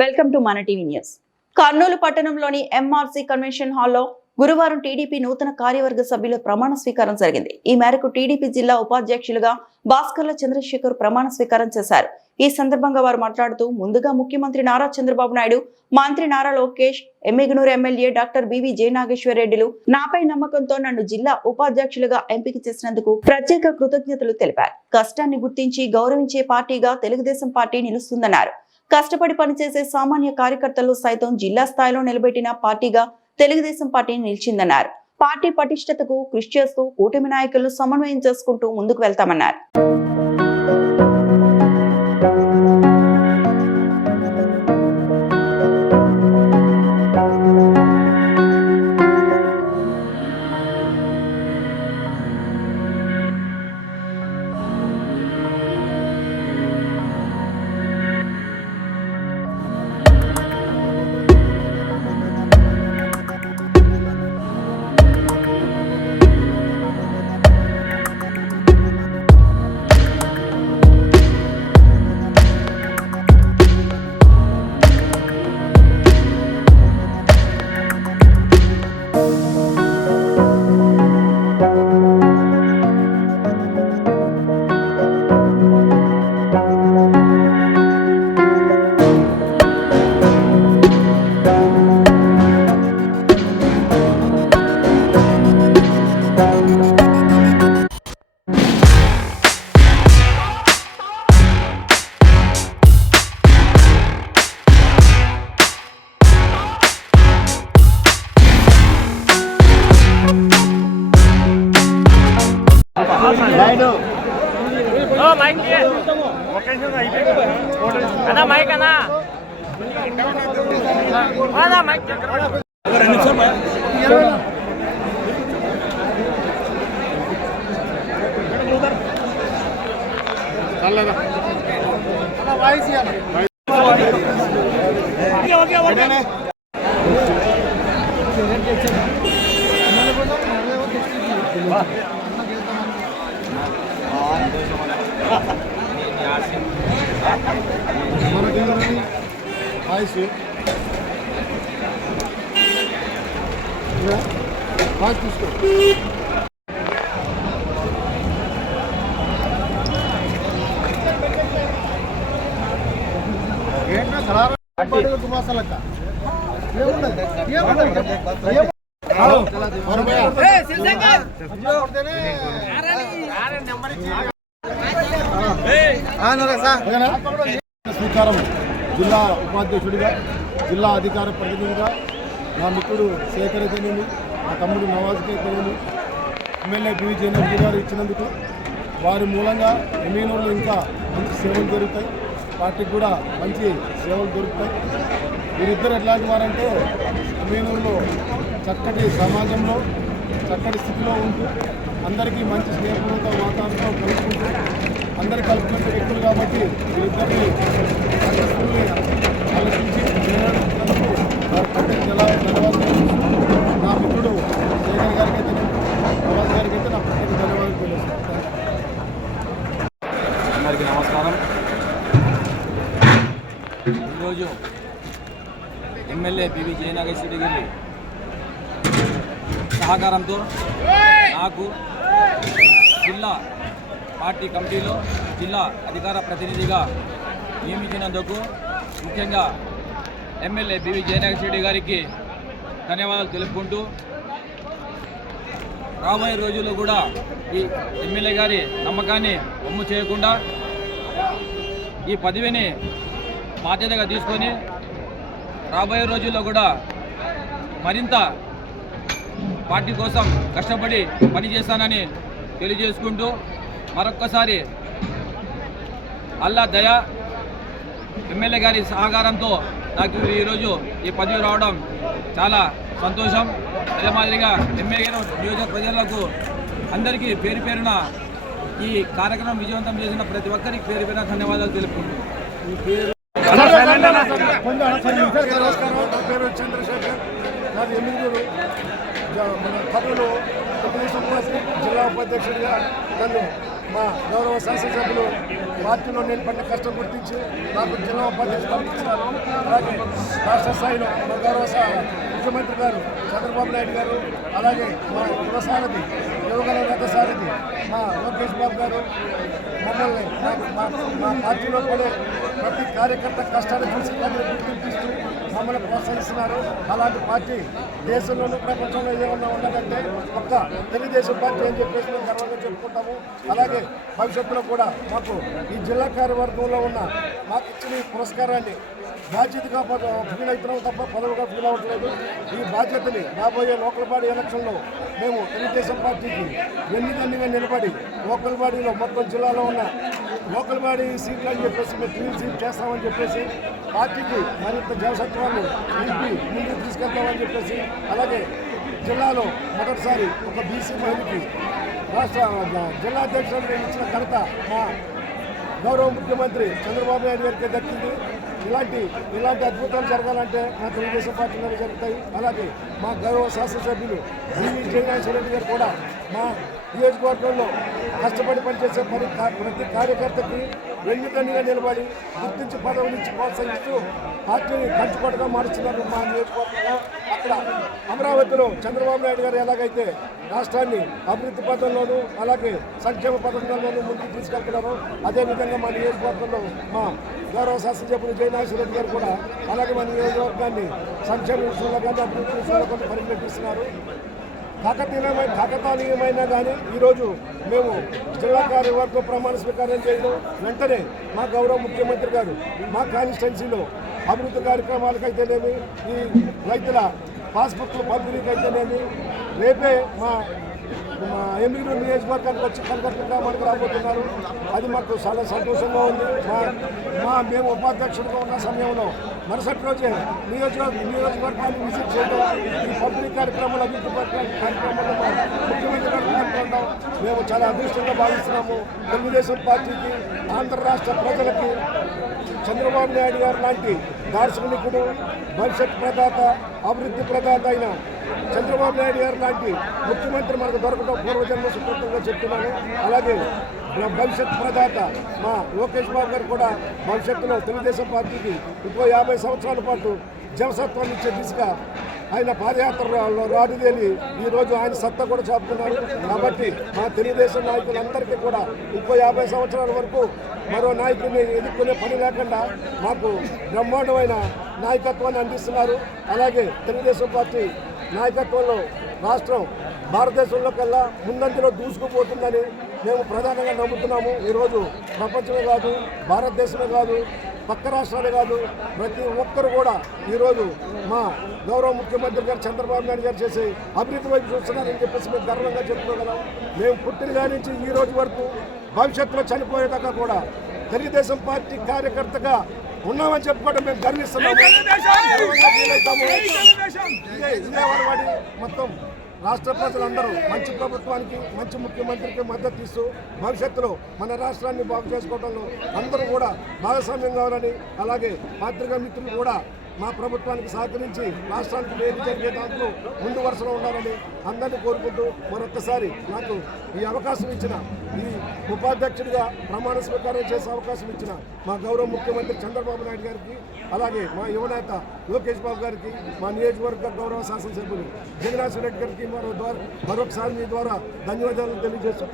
Welcome to మన TV news. Kurnool పట్టణంలోని MRC convention హాల్లో గురువారం టీడీపీ నూతన కార్యవర్గ సభ్యుల ప్రమాణ స్వీకారం జరిగింది. ఈ మేరకు టీడీపీ జిల్లా ఉపాధ్యక్షులుగా భాస్కర్ల చంద్రశేఖర్ ప్రమాణ స్వీకారం చేశారు. ఈ సందర్భంగా వారు మాట్లాడుతూ, ముందుగా ముఖ్యమంత్రి నారా చంద్రబాబు నాయుడు, మంత్రి Nara Lokesh, Yemmiganur MLA doctor BV Jayanageshwar రెడ్డిలు నాపై నమ్మకంతో నన్ను జిల్లా ఉపాధ్యక్షులుగా ఎంపిక చేసినందుకు ప్రత్యేక కృతజ్ఞతలు తెలిపారు. కష్టాన్ని గుర్తించి గౌరవించే పార్టీగా తెలుగుదేశం పార్టీ నిలుస్తుందన్నారు. కష్టపడి పనిచేసే సామాన్య కార్యకర్తలు సైతం జిల్లా స్థాయిలో నిలబెట్టిన పార్టీగా తెలుగుదేశం పార్టీ నిలిచిందన్నారు. పార్టీ పటిష్టతకు కృషి చేస్తూ కూటమి నాయకులను సమన్వయం చేసుకుంటూ ముందుకు వెళ్తామన్నారు. స్వీకారం జిల్లా ఉపాధ్యక్షుడిగా, జిల్లా అధికార ప్రతినిధిగా నా మిత్రుడు శేఖర్ అయితేనేమి, నా తమ్ముడు నవాజ్ అయితేనేమి, ఎమ్మెల్యే బివి జయనాగేశ్వర్ గారు ఇచ్చినందుకు వారి మూలంగా ఎమ్మెల్యేలు ఇంకా మంచి సేవలు జరుగుతాయి, పార్టీకి కూడా మంచి సేవలు దొరుకుతాయి. వీరిద్దరు ఎట్లాంటి వారంటే ఎమ్మెల్యేలో చక్కటి సమాజంలో చక్కటి స్థితిలో ఉంటూ అందరికీ మంచి స్నేహపూర్వక వాతావరణంలో కలుపుకుంటూ అందరు కలుపుకునే వ్యక్తులు కాబట్టి వీరిద్దరిని ఆలోచించి ధన్యవాదాలు. నా మిత్రుడు శేఖర్ గారికి అయితే నవాజ్ గారికి అయితే నా ప్రత్యేక ధన్యవాదాలు తెలియజేస్తాను. అందరికీ నమస్కారం. ఈరోజు ఎమ్మెల్యే బివి జయనాగేశ్వర్ గారి సహకారంతో నాకు జిల్లా పార్టీ కమిటీలో జిల్లా అధికార ప్రతినిధిగా నియమించినందుకు ముఖ్యంగా ఎమ్మెల్యే బివి జయనాగేశ్వర్ గారికి ధన్యవాదాలు తెలుపుకుంటూ, రాబోయే రోజుల్లో కూడా ఈ ఎమ్మెల్యే గారి నమ్మకాన్ని వమ్ము చేయకుండా ఈ పదవిని బాధ్యతగా తీసుకొని రాబోయే రోజుల్లో కూడా మరింత పార్టీ కోసం కష్టపడి పనిచేస్తానని తెలియజేసుకుంటూ, మరొక్కసారి అల్లా దయా ఎమ్మెల్యే గారి సహకారంతో నాకు ఈరోజు ఈ పదవి రావడం చాలా సంతోషం. అదే మాదిరిగా ఎమ్మెల్యే నియోజక ప్రజలకు అందరికీ పేరు పేరున ఈ కార్యక్రమం విజయవంతం చేసిన ప్రతి ఒక్కరికి పేరు పేరున ధన్యవాదాలు తెలుపుకుంటున్నాను. చంద్రశేఖర్, నాది ఎమ్మిగనూరు. మన కర్నూలు తెలుగుదేశం పార్టీ జిల్లా ఉపాధ్యక్షుడిగా నన్ను మా గౌరవ శాసనసభ్యులు పార్టీలో నేను పడిన కష్టం గుర్తించి నాకు జిల్లా ఉపాధ్యక్షులు పంపించినారు. అలాగే రాష్ట్ర స్థాయిలో మా గౌరవ ముఖ్యమంత్రి గారు చంద్రబాబు నాయుడు గారు, అలాగే మా యువసారథి యువగల రథసారథి మా లోకేష్ బాబు గారు మమ్మల్ని మా పార్టీలో పడే ప్రతి కార్యకర్త కష్టాలు చూసి గుర్తింపిస్తూ మమ్మల్ని ప్రోత్సహిస్తున్నారు. అలాంటి పార్టీ దేశంలోనూ ప్రపంచంలో ఏమన్నా ఉన్నదంటే ఒక్క తెలుగుదేశం పార్టీ అని చెప్పేసి మేము గర్వంగా చెప్పుకుంటాము. అలాగే భవిష్యత్తులో కూడా మాకు ఈ జిల్లా కార్యవర్గంలో ఉన్న మాకు ఇచ్చిన ఈ పురస్కారాన్ని బాధ్యతగా ఫీల్ అవుతున్నాం తప్ప పదవిగా ఫీల్ అవ్వట్లేదు. ఈ బాధ్యతని రాబోయే లోకల్ బాడీ ఎలక్షన్లో మేము తెలుగుదేశం పార్టీకి వెన్నుదన్నుగా నిలబడి లోకల్ బాడీలో మొత్తం జిల్లాలో ఉన్న లోకల్ బాడీ సీట్లు అని చెప్పేసి మేము క్లీన్ సీట్ చేస్తామని చెప్పేసి పార్టీకి మరింత జవసత్వాన్ని నింపి ముందుకు తీసుకెళ్తామని చెప్పేసి, అలాగే జిల్లాలో మొదటిసారి ఒక బీసీ మహిళకి రాష్ట్ర జిల్లా అధ్యక్షులు ఇచ్చిన ఘనత మా గౌరవ ముఖ్యమంత్రి చంద్రబాబు నాయుడు గారికి దక్కింది. ఇలాంటి అద్భుతాలు జరగాలంటే మా తెలుగుదేశం పార్టీలోనే జరుగుతాయి. అలాగే మా గౌరవ శాసనసభ్యులు బివి జయనాథ్ రెడ్డి గారు కూడా మా నియోజకవర్గంలో కష్టపడి పనిచేసే ప్రతి కార్యకర్తకి వెన్నుదన్నుగా నిలబడి గుర్తించి పదవులిచ్చి ప్రోత్సహిస్తూ పార్టీని కంచుకోటగా మారుస్తున్నారు. మా నియోజకవర్గంలో అక్కడ అమరావతిలో చంద్రబాబు నాయుడు గారు ఎలాగైతే రాష్ట్రాన్ని అభివృద్ధి పథంలోనూ అలాగే సంక్షేమ పథకంలోనూ ముందుకు తీసుకెళ్తున్నారు, అదేవిధంగా మా నియోజకవర్గంలో మా గౌరవ శాసనసభ్యులు జయనాథ్ రెడ్డి గారు కూడా అలాగే మన నియోజకవర్గాన్ని సంక్షేమ విషయంలో కానీ అభివృద్ధి విషయంలో కానీ పరిగణిస్తున్నారు. కాకతాళీయమైనా కానీ ఈరోజు మేము జిల్లా కార్యవర్గం ప్రమాణ స్వీకారం చేయడం వెంటనే మా గౌరవ ముఖ్యమంత్రి గారు మా కాన్స్టిట్యున్సీలో అభివృద్ధి కార్యక్రమాలకైతేనేమి, ఈ రైతుల పాస్బుక్లు పంపిణీకైతేనేమి రేపే మా ఎమ్మిగనూరు నియోజకవర్గానికి వచ్చి కలకత్తా గ్రామానికి రాబోతున్నారు. అది మాకు చాలా సంతోషంగా ఉంది. మేము ఉపాధ్యక్షుడిగా ఉన్న సమయంలో మరుసటి రోజే నియోజకవర్గాన్ని విజిట్ చేయడం, ఈ పంపిణీ కార్యక్రమాలు అభివృద్ధి కార్యక్రమాల్లో ముఖ్యమంత్రి గారు పాల్గొనడం మేము చాలా అదృష్టంగా భావిస్తున్నాము. తెలుగుదేశం పార్టీకి, ఆంధ్ర రాష్ట్ర ప్రజలకి చంద్రబాబు నాయుడు గారు లాంటి దార్శనికుడు, భవిష్యత్ ప్రదాత, అభివృద్ధి ప్రదాత అయిన చంద్రబాబు నాయుడు గారు లాంటి ముఖ్యమంత్రి మనకు దొరకడం పూర్వజన్మ సుకృతంగా చెప్తున్నాను. అలాగే భవిష్యత్ ప్రదాత మా లోకేష్ బాబు గారు కూడా భవిష్యత్తులో తెలుగుదేశం పార్టీకి ఇంకో 50 సంవత్సరాల పాటు జవసత్వాన్ని ఇచ్చే దిశగా ఆయన పాదయాత్రలో రాడుదేలి ఈరోజు ఆయన సత్తా కూడా చాపుతున్నారు. కాబట్టి మా తెలుగుదేశం నాయకులందరికీ కూడా ఇంకో 50 సంవత్సరాల వరకు మరో నాయకుడిని ఎదుర్కొనే పని లేకుండా మాకు బ్రహ్మాండమైన నాయకత్వాన్ని అందిస్తున్నారు. అలాగే తెలుగుదేశం పార్టీ నాయకత్వంలో రాష్ట్రం భారతదేశంలో కల్లా ముందంజలో దూసుకుపోతుందని మేము ప్రధానంగా నమ్ముతున్నాము. ఈరోజు ప్రపంచమే కాదు, భారతదేశమే కాదు, పక్క రాష్ట్రాలే కాదు, ప్రతి ఒక్కరు కూడా ఈరోజు మా గౌరవ ముఖ్యమంత్రి గారు చంద్రబాబు నాయుడు గారు చేసే అభివృద్ధి వైపు చూస్తున్నారని చెప్పేసి మేము గర్వంగా చెప్పుకోగలం. మేము పుట్టిన నుంచి ఈ రోజు వరకు భవిష్యత్తులో చనిపోయేదాకా కూడా తెలుగుదేశం పార్టీ కార్యకర్తగా ఉన్నామని చెప్పుకోవడం మేము గర్విస్తున్నాము. ఇదే వాడి మొత్తం రాష్ట్ర ప్రజలందరూ మంచి ప్రభుత్వానికి, మంచి ముఖ్యమంత్రికి మద్దతు ఇస్తూ భవిష్యత్తులో మన రాష్ట్రాన్ని బాగు చేసుకోవడంలో అందరూ కూడా భాగస్వామ్యం కావాలని, అలాగే పాత్రికా మిత్రులు కూడా మా ప్రభుత్వానికి సహకరించి రాష్ట్రానికి మేలు జరిగే దాంట్లో ముందు వరుసలో ఉండాలని అందరినీ కోరుకుంటూ మరొక్కసారి నాకు ఈ అవకాశం ఇచ్చిన, ఈ ఉపాధ్యక్షుడిగా ప్రమాణ స్వీకారం చేసే అవకాశం ఇచ్చిన మా గౌరవ ముఖ్యమంత్రి చంద్రబాబు నాయుడు గారికి, అలాగే మా యువనేత లోకేష్ బాబు గారికి, మా నియోజకవర్గ గౌరవ శాసనసభ్యులు జగన్నాథ్ రెడ్డి గారికి మరొకసారి మీ ద్వారా ధన్యవాదాలు తెలియజేస్తూ